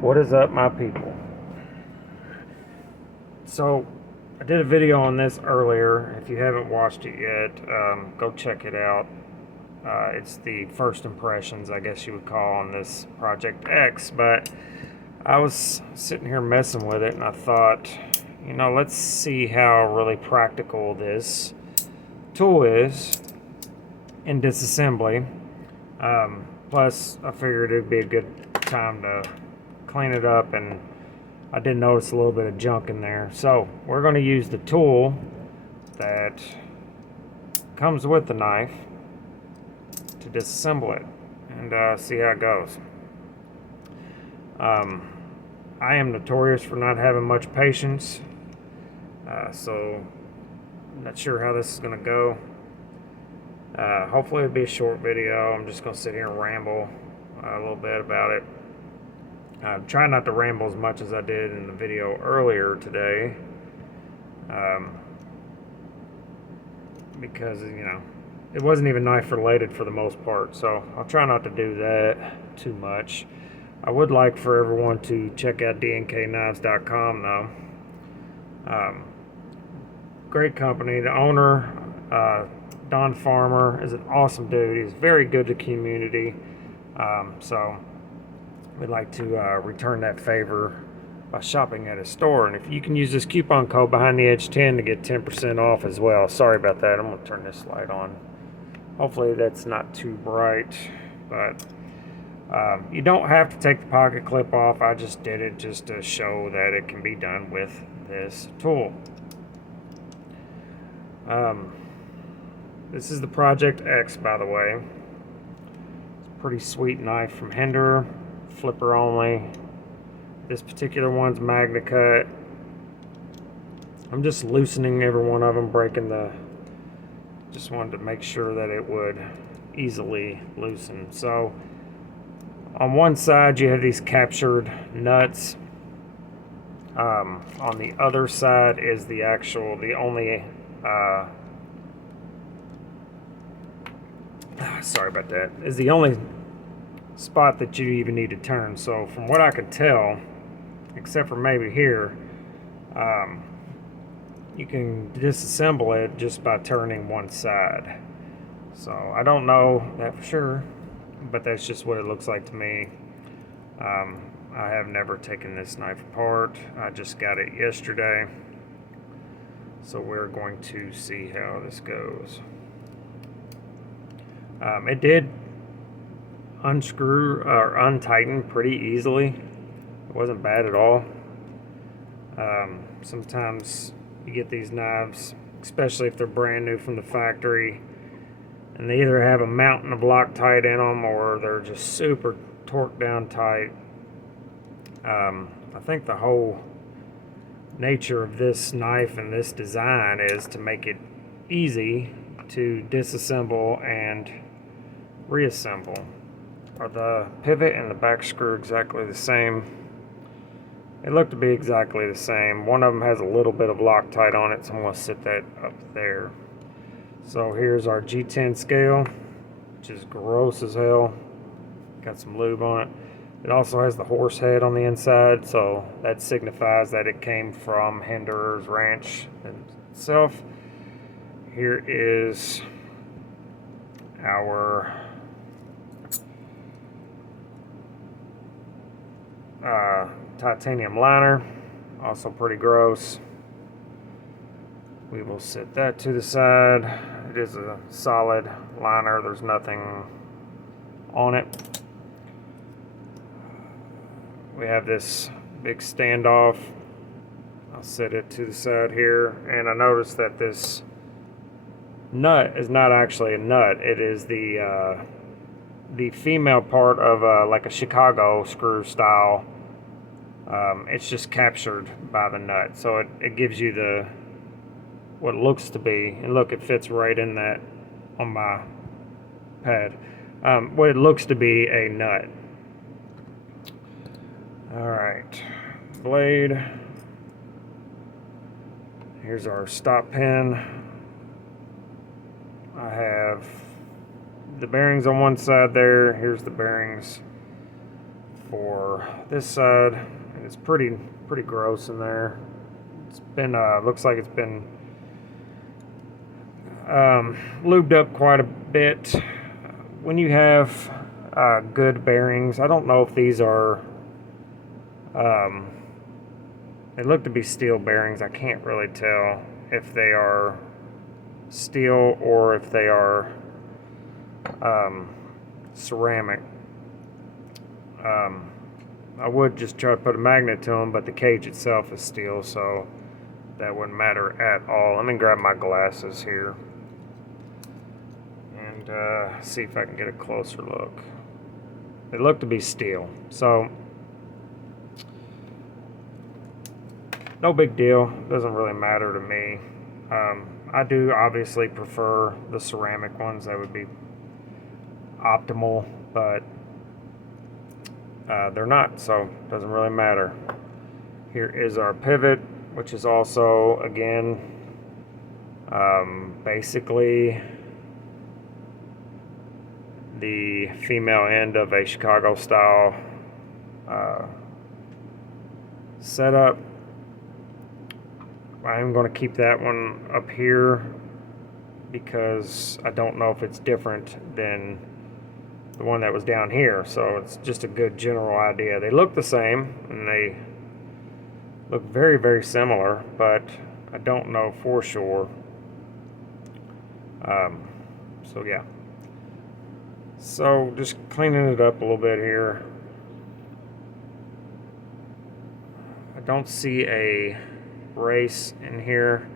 What is up, my people? So I did a video on this earlier. If you haven't watched it yet, go check it out. It's the first impressions, I guess you would call, on this Project X. But I was sitting here messing with it, and I thought, let's see how really practical this tool is in disassembly. Plus, I figured it'd be a good time to clean it up, and I did notice a little bit of junk in there. So we're going to use the tool that comes with the knife to disassemble it and see how it goes. I am notorious for not having much patience, so I'm not sure how this is going to go. Hopefully it'll be a short video. I'm just going to sit here and ramble a little bit about it. Try not to ramble as much as I did in the video earlier today, because it wasn't even knife related for the most part, so I'll try not to do that too much. I would like for everyone to check out DNKKnives.com though. Great company. The owner, Don Farmer, is an awesome dude. He's very good to the community, so we'd like to return that favor by shopping at his store. And if you can use this coupon code behind the edge 10 to get 10% off as well. Sorry about that. I'm going to turn this light on. Hopefully that's not too bright, but you don't have to take the pocket clip off. I just did it just to show that it can be done with this tool. This is the Project X, by the way. It's a pretty sweet knife from Hinderer. Flipper only. This particular one's Magna Cut. I'm just loosening every one of them, just wanted to make sure that it would easily loosen. So on one side you have these captured nuts. On the other side is the only sorry about that, is the only spot that you even need to turn. So from what I could tell, except for maybe here, you can disassemble it just by turning one side. So I don't know that for sure, but that's just what it looks like to me. I have never taken this knife apart. I just got it yesterday, so we're going to see how this goes. It did unscrew or untighten pretty easily. It wasn't bad at all. Sometimes you get these knives, especially if they're brand new from the factory, and they either have a mountain of Loctite in them or they're just super torqued down tight. I think the whole nature of this knife and this design is to make it easy to disassemble and reassemble. Are the pivot and the back screw exactly the same? They look to be exactly the same. One of them has a little bit of Loctite on it, so I'm going to sit that up there. So here's our G10 scale, which is gross as hell. Got some lube on it. It also has the horse head on the inside, so that signifies that it came from Hinderer's ranch itself. Here is our titanium liner, also pretty gross. We will set that to the side. It is a solid liner, there's nothing on it. We have this big standoff. I'll set it to the side here, and I noticed that this nut is not actually a nut. It is the female part of like a Chicago screw style. It's just captured by the nut, so it gives you what it looks to be, and look, it fits right in that on my pad. What it looks to be a nut. All right, blade. Here's our stop pin. I have the bearings on one side there. Here's the bearings for this side, and it's pretty gross in there. It's been looks like it's been lubed up quite a bit. When you have good bearings, I don't know if these are they look to be steel bearings. I can't really tell if they are steel or if they are ceramic. I would just try to put a magnet to them, but the cage itself is steel, so that wouldn't matter at all. Let me grab my glasses here and see if I can get a closer look. They look to be steel, so no big deal. Doesn't really matter to me. I do obviously prefer the ceramic ones. That would be optimal, but they're not, so it doesn't really matter. Here is our pivot, which is also, again, basically the female end of a Chicago style setup. I'm going to keep that one up here because I don't know if it's different than the one that was down here, so it's just a good general idea. They look the same and they look very similar, but I don't know for sure. So yeah, so just cleaning it up a little bit here. I don't see a race in here,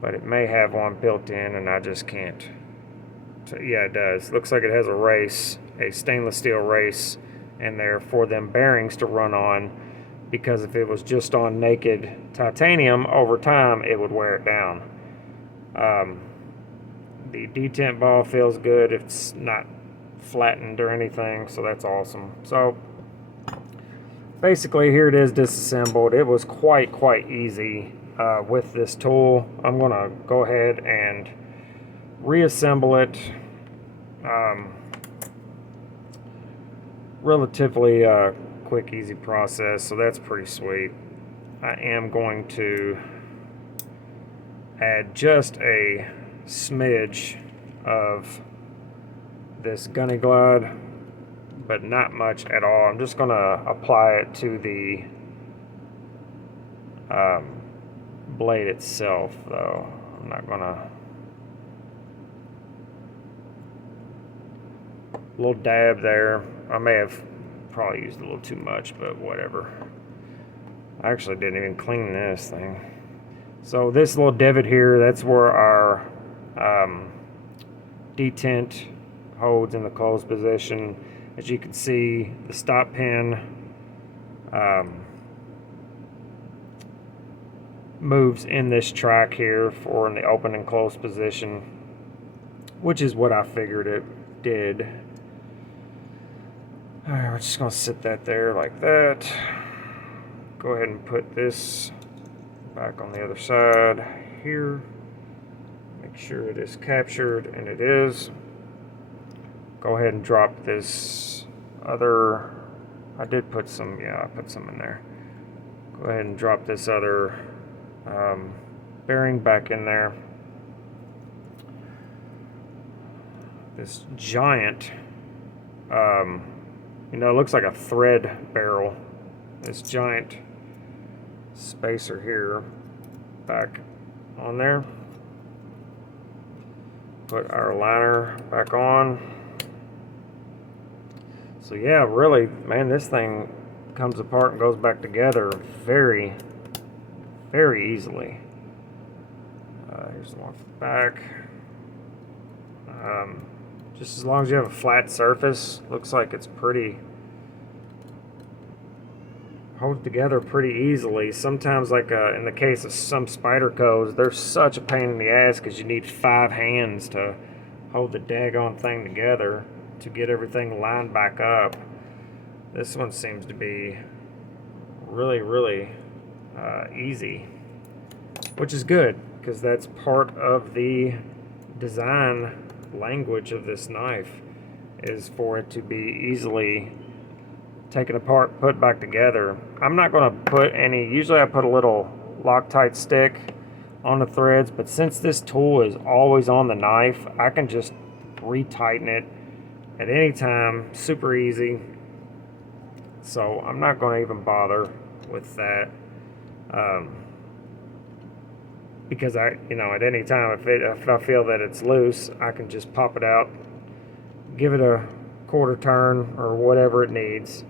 but it may have one built in and I just can't. So, yeah, it does. Looks like it has a race, a stainless steel race in there for them bearings to run on, because if it was just on naked titanium, over time it would wear it down. The detent ball feels good. It's not flattened or anything, so that's awesome. So basically here it is disassembled. It was quite easy with this tool. I'm gonna go ahead and reassemble it. Relatively quick, easy process, so that's pretty sweet. I am going to add just a smidge of this Gunny Glide, but not much at all. I'm just gonna apply it to the blade itself, though. I'm not gonna. A little dab there. I may have probably used a little too much, but whatever. I actually didn't even clean this thing. So this little divot here, that's where our detent holds in the closed position. As you can see, the stop pin moves in this track here for in the open and closed position, which is what I figured it did. Alright, we're just going to sit that there like that. Go ahead and put this back on the other side here. Make sure it is captured, and it is. Go ahead and drop this other, I did put some, yeah, I put some in there. Go ahead and drop this other bearing back in there. This giant, you know, it looks like a thread barrel. This giant spacer here back on there. Put our liner back on. So yeah, really, man, this thing comes apart and goes back together very easily. Here's the one for the back. Just as long as you have a flat surface, looks like it's pretty, holds together pretty easily. Sometimes, like in the case of some Spydercos, they're such a pain in the ass because you need 5 hands to hold the daggone thing together to get everything lined back up. This one seems to be really easy, which is good because that's part of the design language of this knife, is for it to be easily taken apart, put back together. I'm not going to put any, usually I put a little Loctite stick on the threads, but since this tool is always on the knife, I can just retighten it at any time, super easy. So I'm not going to even bother with that, because at any time, if I feel that it's loose, I can just pop it out, give it a quarter turn or whatever it needs,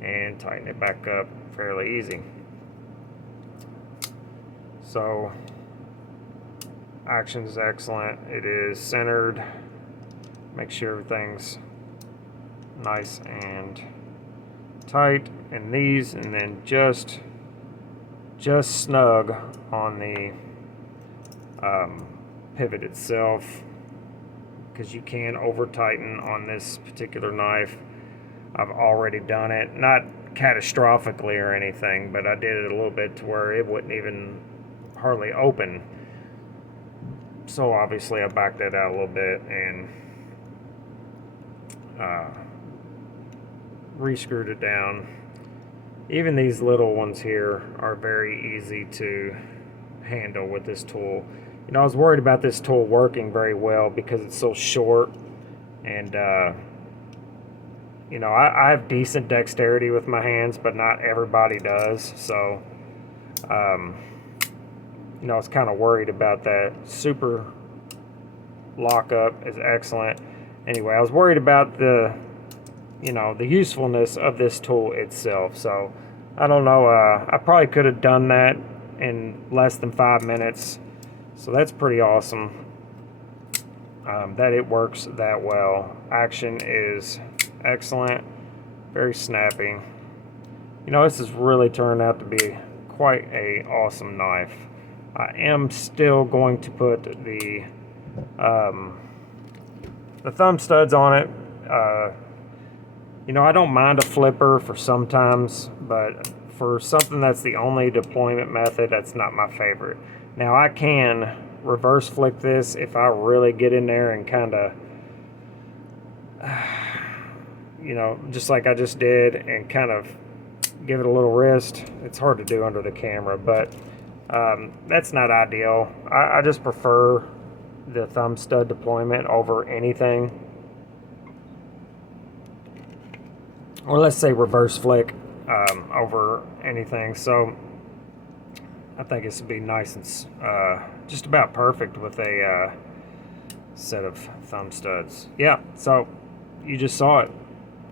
and tighten it back up fairly easy. So action is excellent. It is centered. Make sure everything's nice and tight in these, and then just snug on the pivot itself, because you can over tighten on this particular knife. I've already done it, not catastrophically or anything, but I did it a little bit to where it wouldn't even hardly open. So obviously I backed that out a little bit and re-screwed it down. Even these little ones here are very easy to handle with this tool. I was worried about this tool working very well because it's so short, and I have decent dexterity with my hands, but not everybody does. So I was kind of worried about that. Super lockup is excellent. Anyway, I was worried about the usefulness of this tool itself. So I don't know, I probably could have done that in less than 5 minutes. So that's pretty awesome, that it works that well. Action is excellent, very snappy. This has really turned out to be quite a awesome knife. I am still going to put the thumb studs on it. I don't mind a flipper for sometimes, but for something that's the only deployment method, that's not my favorite. Now I can reverse flick this if I really get in there and kind of, just like I just did, and kind of give it a little wrist. It's hard to do under the camera, but that's not ideal. I just prefer the thumb stud deployment over anything. Or let's say reverse flick over anything. So I think this would be nice and just about perfect with a set of thumb studs. Yeah, so you just saw it.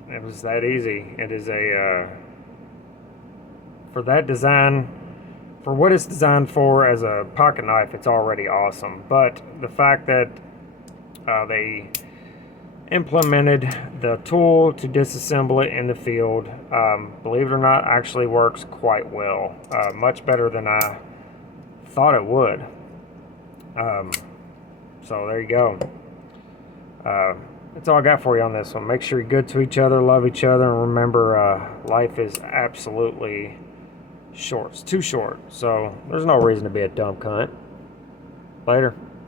It was that easy. It is for that design, for what it's designed for as a pocket knife, it's already awesome. But the fact that they implemented the tool to disassemble it in the field, believe it or not, actually works quite well. Much better than I thought it would. So there you go. That's all I got for you on this one. Make sure you're good to each other, love each other, and remember, life is absolutely short. It's too short. So there's no reason to be a dumb cunt. Later.